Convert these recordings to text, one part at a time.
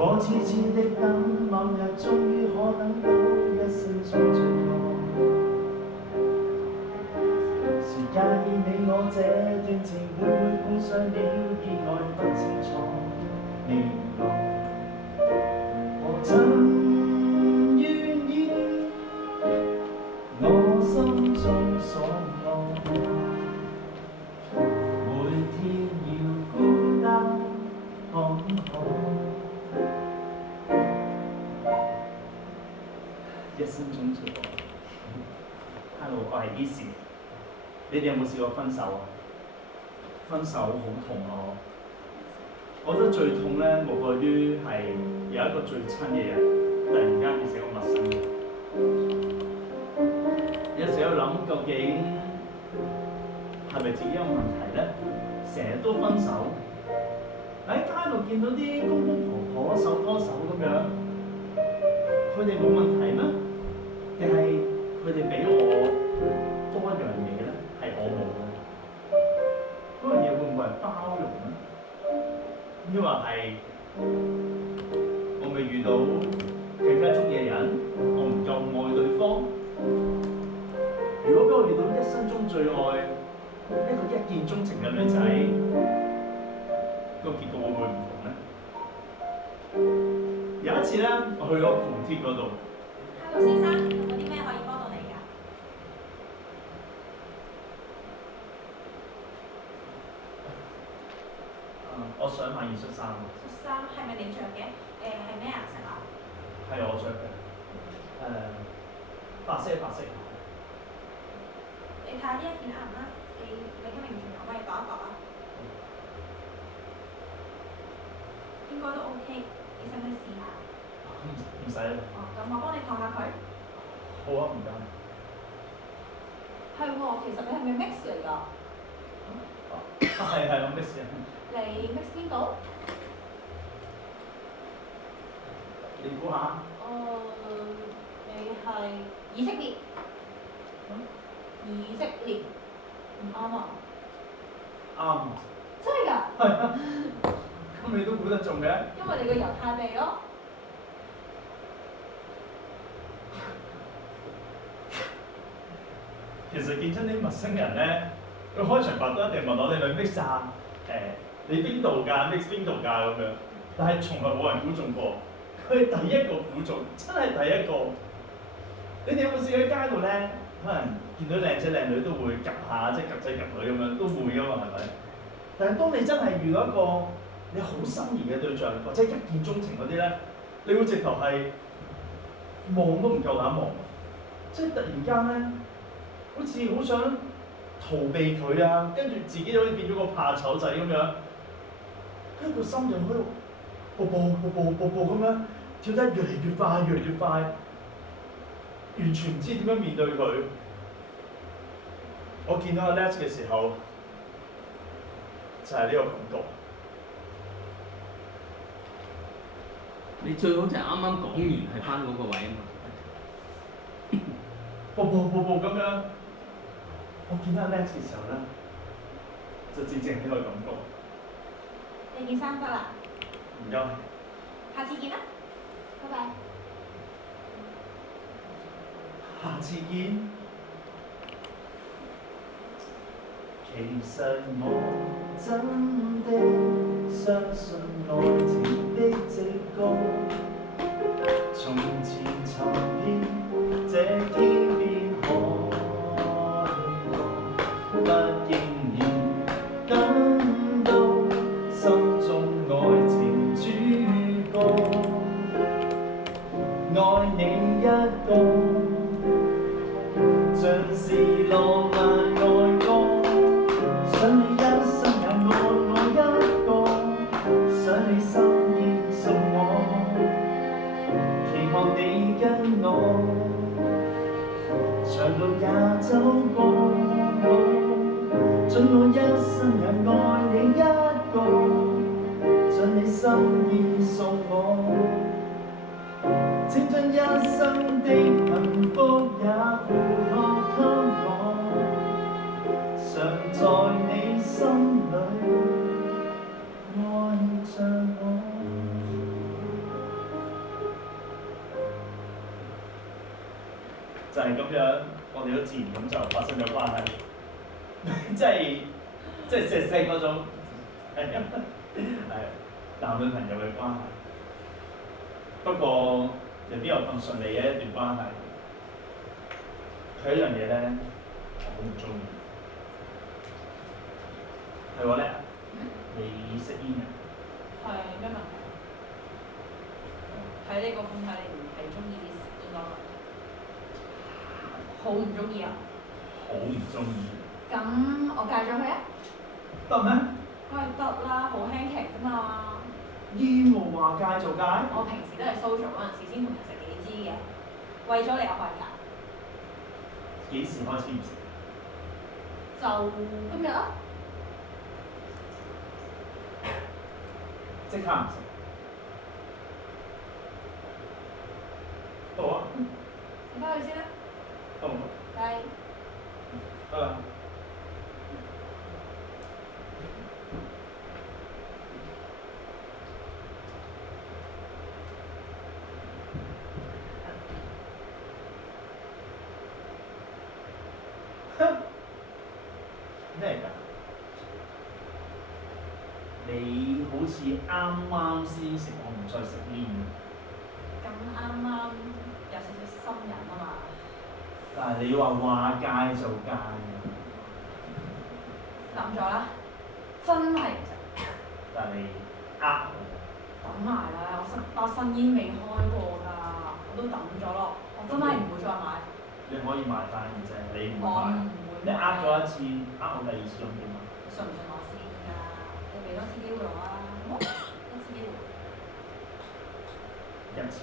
我痴痴的等，某日終於可等到一生中最愛。是介意你我這段情會唔會碰上了意外，不清楚未來。我真願意，我心中所愛，每天要孤單看海。一生中最愛。Hello， 我係 Easy。你哋有冇試過分手啊？分手好痛啊！我覺得最痛咧，無過於係有一個最親嘅人，突然間變成一個陌生人。有時喺度諗，究竟係咪自己有問題咧？成日都分手，喺街度見到啲公公婆婆手拖手咁樣，佢哋冇問題咩？定係佢哋比我多一樣嘢咧？係我冇嘅，嗰樣嘢會唔會係包容咧？抑或係我未遇到更加中意嘅人，我唔夠愛對方？如果俾我遇到一生中最愛一個一見鍾情嘅女仔，個結局會唔會唔同咧？有一次咧，我去咗紅鐵嗰度。Hello 先生，有啲咩可以幫到你㗎？我想買件恤衫。恤衫係咪你着嘅？係咩顏色啊？係我着嘅。白色。你睇下呢一件啱唔啱？你嘅名字可唔可以講一講啊？應該都 OK，你使唔使試下？唔使啦。哦，咁我幫你燙下佢。好啊，唔該。係喎，其實你係咪 mix 嚟㗎？係我 mix 嘅。你 mix 邊度？你估下？你係以色列。以色列唔啱啊！啱啊！真係㗎？係啊！咁你都估得中嘅？因為你個猶太味咯。其實見親啲陌生人咧，佢開場白都一定問我哋咪 mix 啊？你邊度㗎 ？mix 邊度㗎咁樣？但係從來冇人估中過，佢係第一個估中，真係第一個。你哋有冇試過喺街度咧？可能見到靚仔靚女都會夾下，即係夾仔夾女咁樣，都會㗎嘛，係咪？但係當你真係遇到一個你好心儀嘅對象，或者一見鍾情嗰啲咧，你會直頭係望都唔夠膽望，即係突然間咧，好似好想逃避佢啊，跟住自己好似變咗個怕醜仔咁樣，跟住個心就喺度步咁樣跳得越嚟越快，完全唔知點樣面對佢。我見到阿 Les 嘅時候，就係呢個感覺。你最好就係啱啱講完係翻嗰個位啊嘛，步咁樣。我見到阿 Les 嘅時候咧，就正正呢個感覺。你件衫得啦。唔該。下次見啦，拜拜。下次見。其實我真的相信愛情的直覺，從前尋遍這天邊海角，不經意感到心中愛情主角，愛你一個，像是浪漫愛歌。想你一生也愛我一個，想你心意送我，期望你跟我，長路也走過我，准我一生也愛你一個，將你心意送我，請將一生的幸福也付託給我。常在你心裏愛着我。就係咁樣，我哋都自然咁就發生咗關係，即係石嗰種係男女朋友嘅關係。不過又邊有咁順利嘅一段關係？佢一樣嘢咧，我好唔中意。係我叻，你食煙嘅？係咩問題？睇呢個款睇你唔係中意啲應該好唔中意啊？好唔中意。咁我戒咗佢啊？得咩？梗係得啦，好輕騎啫嘛。煙冇話戒就戒。我平時都係 social 嗰陣時先同人食幾支嘅，為咗你我係戒。幾時開始唔食？就今日啊！即刻唔食。好啊。你翻去先啦。好唔好？拜。得啦。咩嚟㗎？你好似啱啱先食，我唔再食煙。咁啱啱有少少心癮啊嘛。但係你話戒就戒。抌咗啦，真係唔食。但係你呃我。抌埋啦，我新煙未開過㗎，我都抌咗咯。我真係唔會再買。你可以買翻嘅啫，你唔會我買。唔會買。你呃咗一次，呃我第二次咁點啊？你信唔信我先㗎？你俾多次機會我啊！好，一次機會。一次。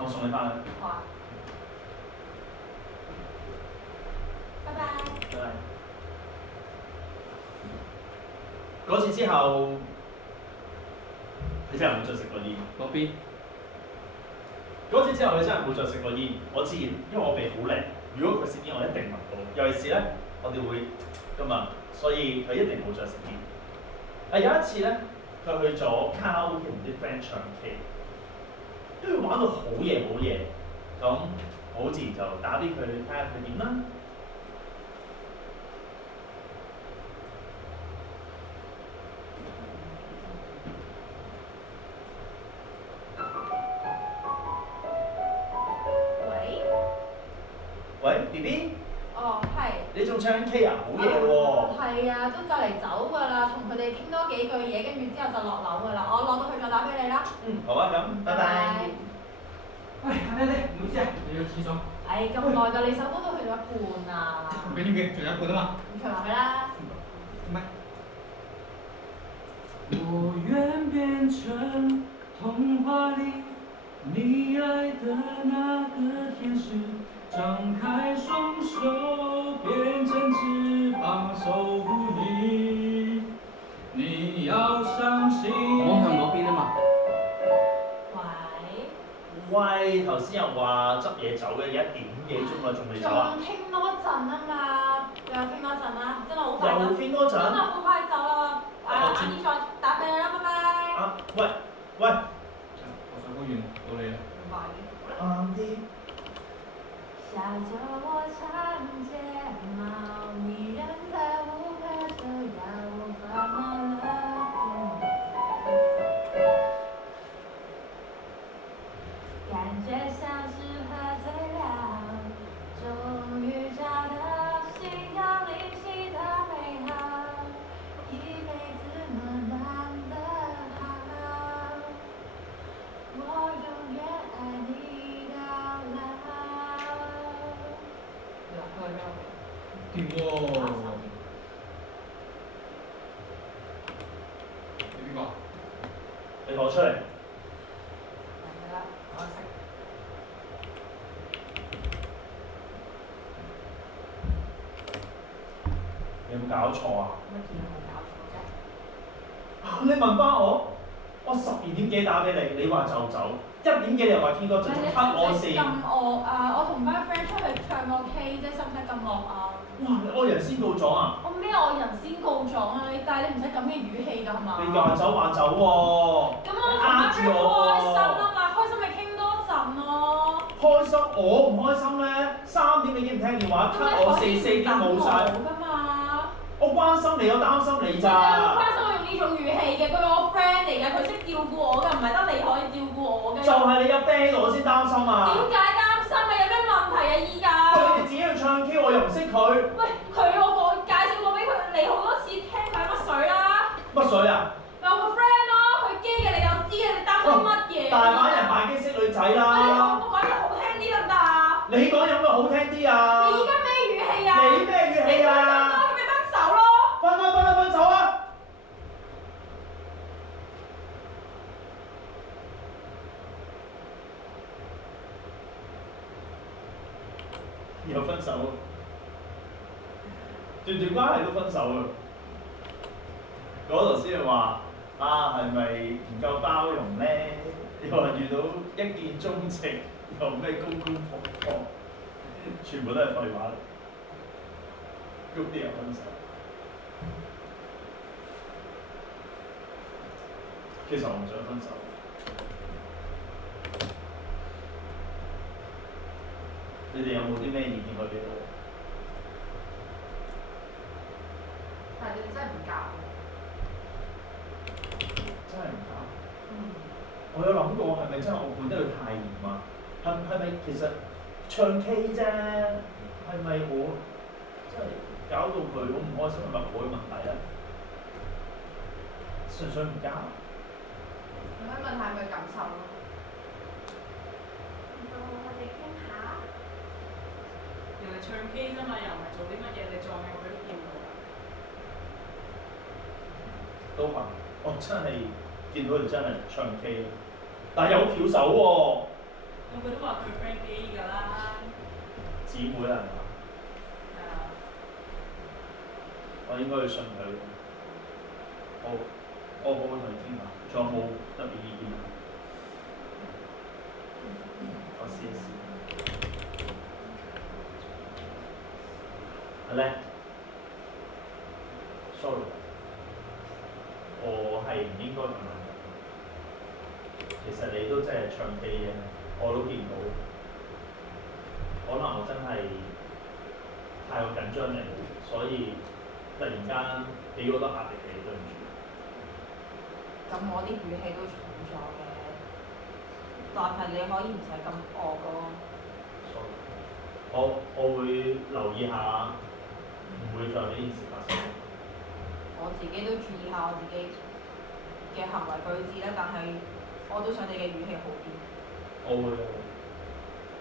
我送你翻去。好啊。拜拜。拜拜。嗰次之後，你真係冇再食過煙。嗰邊嗰次之後，你真係冇再食過煙。我知，因為我鼻好靈。如果佢食煙，我一定聞到。尤其是咧，我哋會㗎嘛，所以佢一定冇再食煙。有一次咧，佢去咗卡拉 OK 同啲 friend 唱 K，因為玩到好夜好夜，咁我好自然就打俾佢睇下佢點啦。喂 ，B B。哦，係。你仲唱 K 啊？好夜喎。係啊，都就嚟走㗎啦，同佢哋傾多幾句嘢，跟住之後就落樓㗎啦。我落到去再打俾你啦。好啊，咁，拜拜。喂，阿爹，唔好意思啊，你去廁所。咁耐㗎，你首歌都去到一半啊。唔緊要嘅，仲有一半啊嘛。咁唱落去啦。唔係。我願變成童話裡你愛的那個天使，張開雙手變成翅膀守護你。你要相信。我向嗰邊啊嘛。喂，頭先又話執嘢走嘅，而家點幾鐘啦，仲未走啊？仲傾多陣啊嘛，又傾多陣啦，真係好快。又傾多陣。真係好快走啦。晏啲再打俾你啦，拜拜。喂。我上公園到你啦。晏啲。小酒窩長睫毛，你人在無可救藥，我發悶了。感覺像是喝醉了，終於找到心有靈犀的美好，一輩子暖暖的好，我永遠愛你到老。掂喎。你邊個？你攞出嚟。係啦，我識。你有冇搞錯啊？乜嘢冇搞錯啫？你問翻我，我12點幾打俾你，你話就走，1點幾你又話 K 歌，仲 cut 我線。咁惡啊！我同班 friend 出去唱個 K 啫，使唔使咁惡啊？哇！你愛人先告狀啊！我咩愛人先告狀啊？但係你唔使咁嘅語氣㗎係嘛？你話走話走喎。咁我同班 friend 開心啊嘛，開心咪傾多陣咯。開心我唔開心咩？3點你已經唔聽電話，cut 我4點冇晒。㗎嘛。我關心你，我擔心你咋。你關心我用呢種語氣嘅，佢係我 friend 嚟嘅，佢識照顧我㗎，唔係得你可以照顧我嘅。就係你有 band 我先擔心啊！點解擔心啊？有咩問題啊？依家？喂，你哋自己去唱 K，我又唔識佢。喂，我介紹過俾佢嚟好多次，聽佢係乜水啦？乜水啊？咪我個 friend 咯，佢基嘅你又知嘅，你擔心乜嘢？大把人扮機識女仔啦。我講嘢好聽啲得唔得啊？你講有咩好聽啲啊？你依家咩語氣啊？你咩語氣啊？咁咪分手咯！分手啊！又分手，段關係都分手啊！嗰頭先係話啊，係咪唔夠包容咧？又話遇到一見鍾情，又咩公公婆婆，全部都係廢話。喐啲人分手，其實我唔想分手。你哋有冇啲咩意見可以俾我？但係你哋真係唔夾真係唔夾。我有諗過係咪真係我管得佢太嚴啊？係咪其實唱 K 啫？係咪我真係搞到佢好唔開心係咪我嘅問題咧？純粹唔夾。你可以問下佢感受咯。我哋傾下。人哋唱 K 啫嘛，又唔係做啲乜嘢，你撞嘅我都見到㗎。都係，我真係見到佢真係唱 K， 但係有翹手喎。咁佢都話佢 friend gay 㗎啦。姊妹係嘛？係啊。我應該去信佢。好，我同佢傾下，仲有冇特別意見啊？我試一試。阿叻 ，sorry， 我係唔應該咁樣。其實你都真係唱 K 嘅，我都見到。可能我真係太過緊張你，所以突然間俾好多壓力你，對唔住。咁我啲語氣都重咗嘅，但係你可以唔使咁惡咯。我會留意下，唔會再呢件事發生。我自己都注意下我自己嘅行為舉止啦，但係我都想你嘅語氣好啲。我會，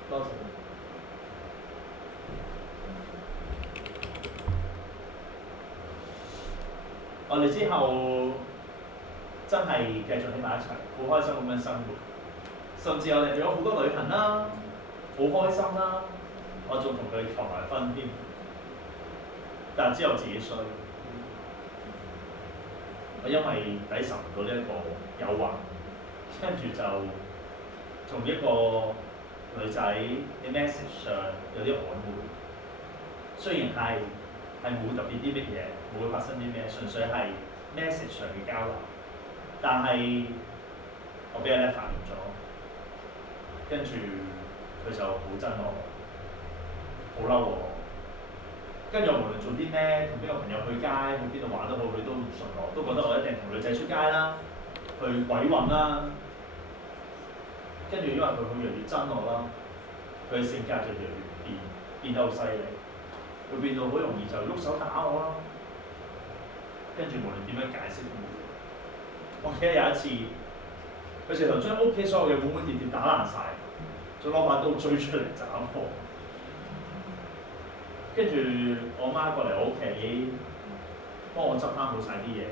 多謝你。我哋之後真係繼續喺埋一齊，好開心咁樣生活，甚至我哋去咗好多旅行啦，好開心啦。我仲同佢求埋婚添，但係之後自己衰，我因為抵受唔到呢一個誘惑，跟住就同一個女仔嘅 message 上有啲曖昧，雖然係冇特別啲乜嘢，冇會發生啲咩，純粹係 message 上嘅交流，但係我俾阿叻發現咗，跟住佢就好憎我。好嬲我，跟住我無論做啲咩，同邊個朋友去街，去邊度玩都好，佢都唔信我，都覺得我一定同女仔出街啦，去鬼混啦。跟住因為佢越嚟越憎我啦，佢嘅性格就越嚟越變得好犀利，佢變到好容易就喐手打我啦。跟住無論點樣解釋都冇用。我記得有一次，佢直頭將屋企所有嘅碗碗碟碟打爛晒，仲攞把刀追出嚟斬我。跟住我媽過嚟我屋企，幫我執翻好晒啲嘢，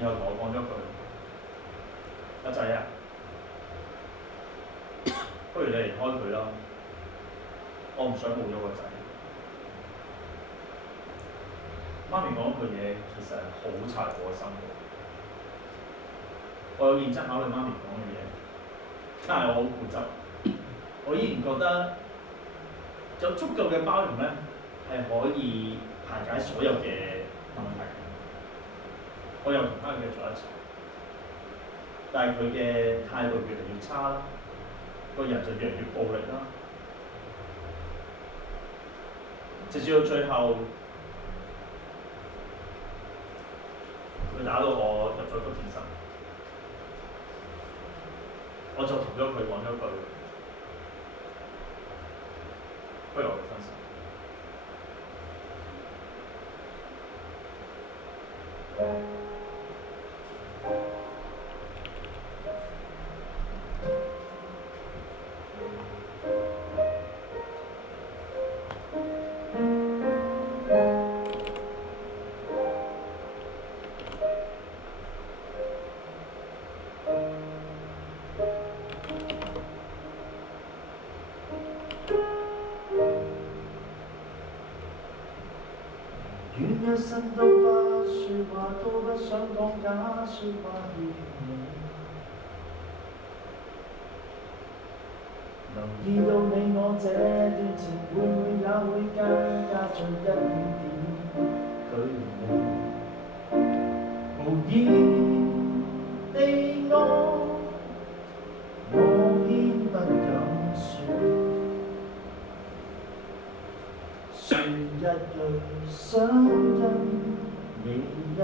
然後同我講咗句：阿仔啊，不如你離開佢啦，我唔想冇咗個仔。媽咪講句嘢其實係好擦我嘅心嘅，我有認真考慮媽咪講嘅嘢，但係我好固執，我依然覺得有足夠嘅包容咧，係可以排解所有嘅問題。我又同翻佢坐一齊，但係佢嘅態度越嚟越差啦，個人就越嚟越暴力啦，直至到最後，佢打到我入咗急症室，我就同咗佢講咗句，不如我哋分手。願一生都不說話，都不想講假説話勸你。留意到你我這段情，會唔會也會更加進一點點距離？無意地我偏不敢說。說一句想跟你一起。